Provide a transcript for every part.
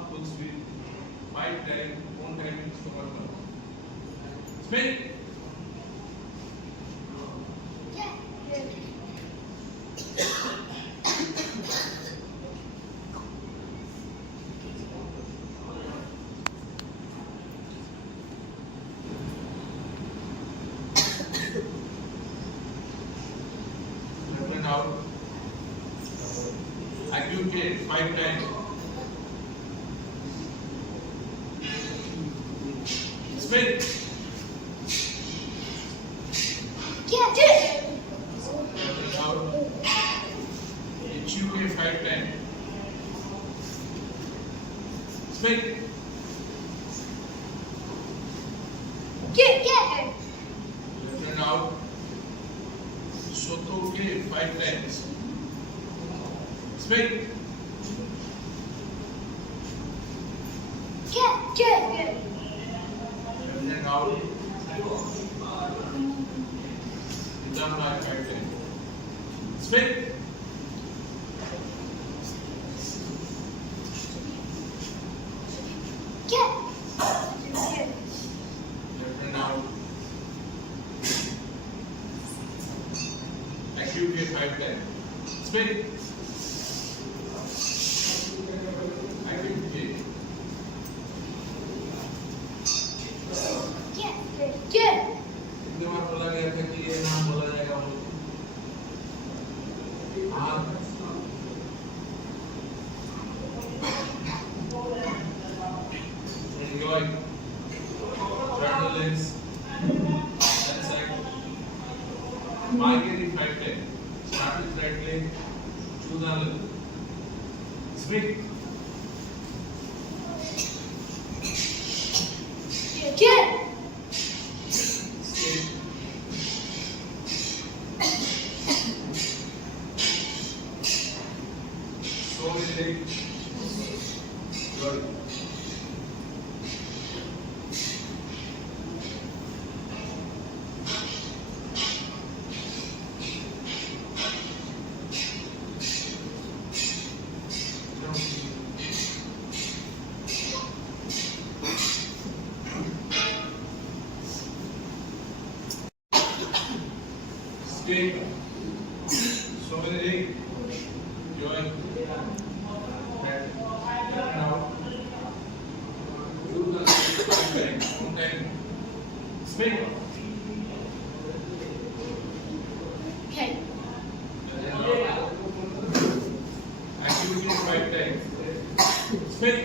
Now full speed. 5 time. 1 time is to work. Spin. Out. Activate 5 times. Spin. Out. HUK 5 times. Spin. Left and out. Soto K 5 times. Spin. Left and out. Jump by 5 times. Spin. Left and out. Active 5 times. Spin. Active कितने बार बोला गया था कि ये नाम बोला जाएगा enjoy turn the legs that side migrate 5 times start with right leg choose another spin slowly leg good Stay. So many legs. Join. Head. Out. Do the time. 1 time. Spin. Activity 5 times. Spin.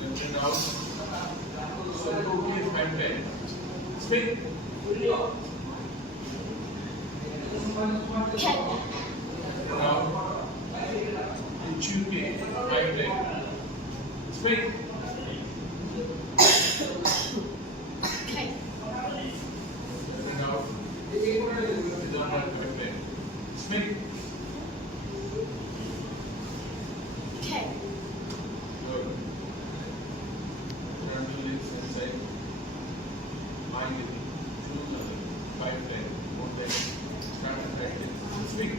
Left and out. So okay, 5 times. Spin. Now, HUK 5 times. Spin. And out. Jump at 5 times. Spin. Good. Turn the legs inside. Mind it. Choose another. 5 times. 1 time. Start at right leg. Spin.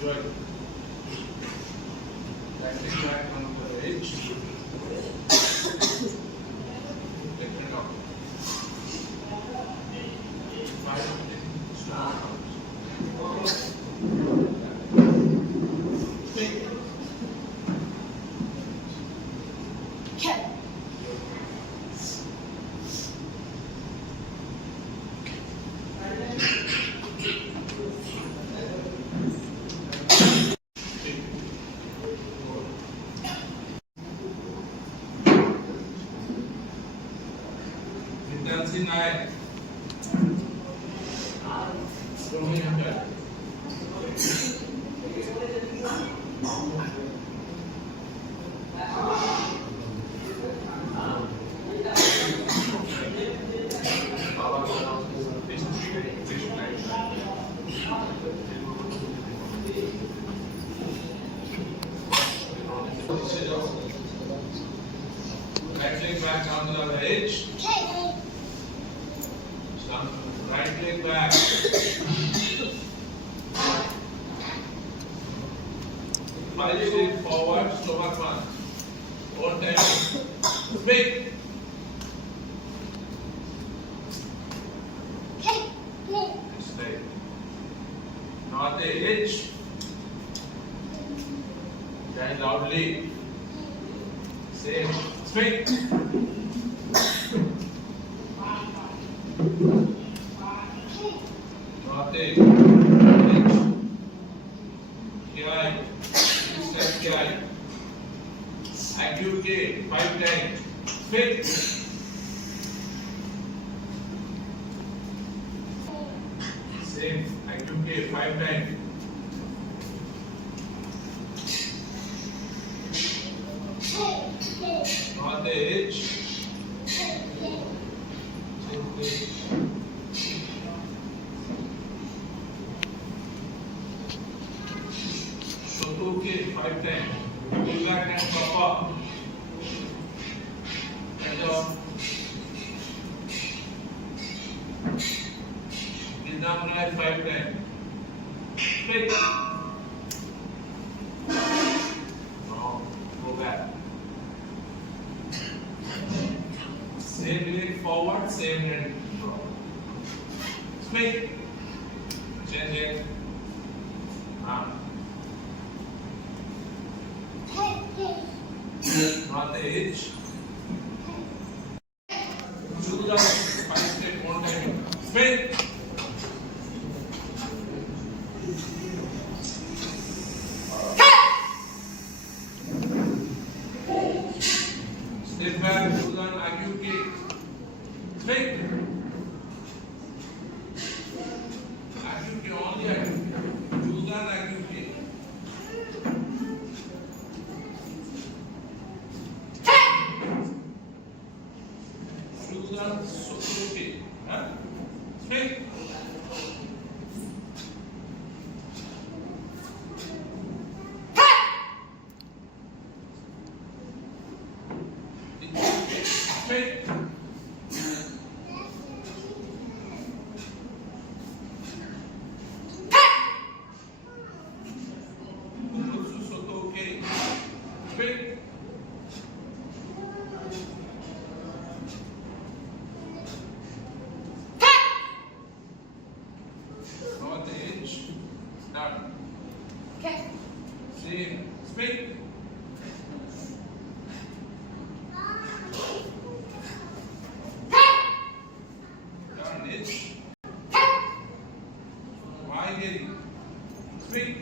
Good. Left leg back on the edge. Left and out. 5 strong out. Spin. Dancing night. Strongly under. Right leg back down to the other edge. Stand. Right leg back. Five feet forward, stomach one. One time. Big. Straight. Now at the edge. Stand loudly. Same. Straight. Now the edge. Kiai. Step kiai. Active K. 5 times. Straight. Same. Active K. 5 times. On the edge. So 2K 5 times. Pull back and pop up. And down. Kneel down right 5 times. Straight. Now go back. Same leg forward, same hand drop. Straight. Change it. On the edge. Do the 5 step one time. Straight. Step back, do the active kick. Straight. Active kick, only active kick. Do the active kick. Do the solo kick. Straight. Straight. Okay. Straight. Now at the edge. Start. Same. Straight. Turn edge. Wide area. Straight.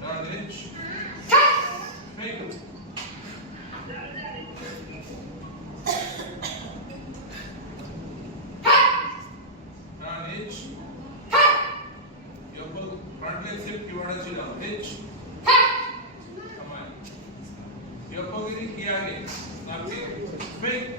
Turn edge. Straight. Turn edge. Your front leg flip, you want to sit down. Edge. Come on. Your pocket is here again. Now, straight.